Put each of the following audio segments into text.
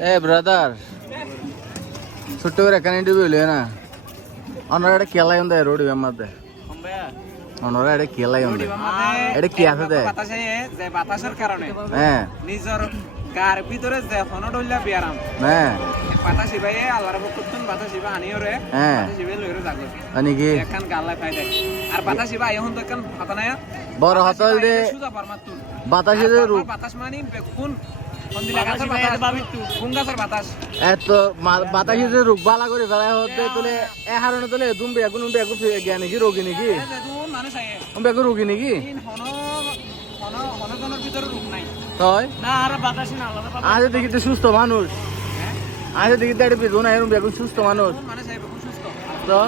এ brother ছোট্ট করে connect বলে না অনরা এটা খেলাই ఉంది రోడ్ వెమ్మতে অনরা এটা খেলাই ఉంది এটা কি আছে দে বাতাসের কারণে হ্যাঁ নিজের গার ভিতরে যে হনডল্লা বিয়ারাম হ্যাঁ বাতাসি ভাই আল্লাহর বকতুন বাতাসি বা আনিও রে হ্যাঁ বাতাসি ভাই লইরে যাগো আনি কি এখন গাল্লা খাই দেয় আর বাতাসি ভাই এখন তো এখন হাতানায়া বড় হতল দে সুজা পারমাতুন বাতাসে যে রূপ বাতাস মানি কোন দিলা গাছের বাতাস কোন গাছের বাতাস এত বাতাসে যে রূপ বালা করে ফেলা হতে তোলে এ হারনে তোলে দুমবে এখন বেগু জ্ঞান কি রোগী নাকি দেখুন মানুষ আয়ে বেগু রোগী নাকি হনজনের ভিতরে রূপ নাই তাই না আর বাতাসই না আলাদা আজ দেখি তো সুস্থ মানুষ আজ দেখি তো এটা বেগু না এরকম বেগু সুস্থ মানুষ মানুষ আয়ে খুব সুস্থ তো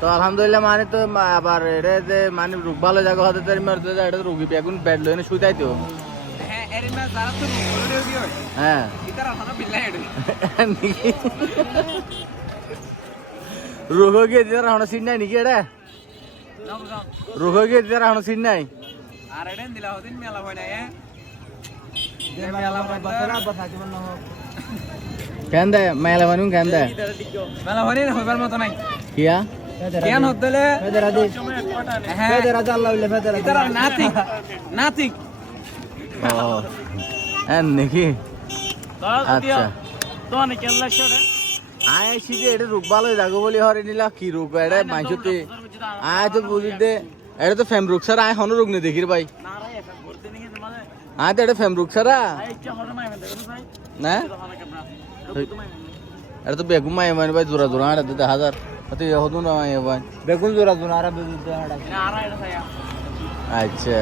তো আলহামদুলিল্লাহ মানে তো আবার এটা যে মানে রোগ ভালো জায়গা হতে তার মারতে এটা রোগী বেগুন বেড লইনে শুইতাই তো হ্যাঁ এর মধ্যে যারা তো বলে দিও হ্যাঁ ইতার আনা বিল্লাই এডি রোগ গিয়ে দিদার হন সিন নাই নাকি এটা রোগ গিয়ে দিদার হন সিন নাই আর এডেন দিলা হদিন মেলা হয় না মেলা বাতরা কথা জীবন না হোক কেন দে মেলা বানুন কেন দে মেলা হয় না হইবার মত নাই কিয়া কেন হদলে ফেদরা দি ফেদরা আল্লাহ বলে ফেদরা ইতার নাতিক ও এন নাকি আচ্ছা তো অনেক কেলা শরে আইছি যে এটা রোগ ভালো জাগো বলি হরে নিলা কি রোগ এটা মাইছতে আয় তো বুঝি দে এটা তো ফেম রোগ সারা আয় হন রোগ নে দেখির ভাই না রে এক করতে নি মানে আয় তো এটা ফেম রোগ সারা ইচ্ছা হরে মাই দেখো ভাই না এটা তো বেগুন মাই মানে ভাই জোরা জোরা এটা 1000 তো এ হদুন মাই ভাই বেগুন জোরা জোরা আর বেগুন আর এটা আচ্ছা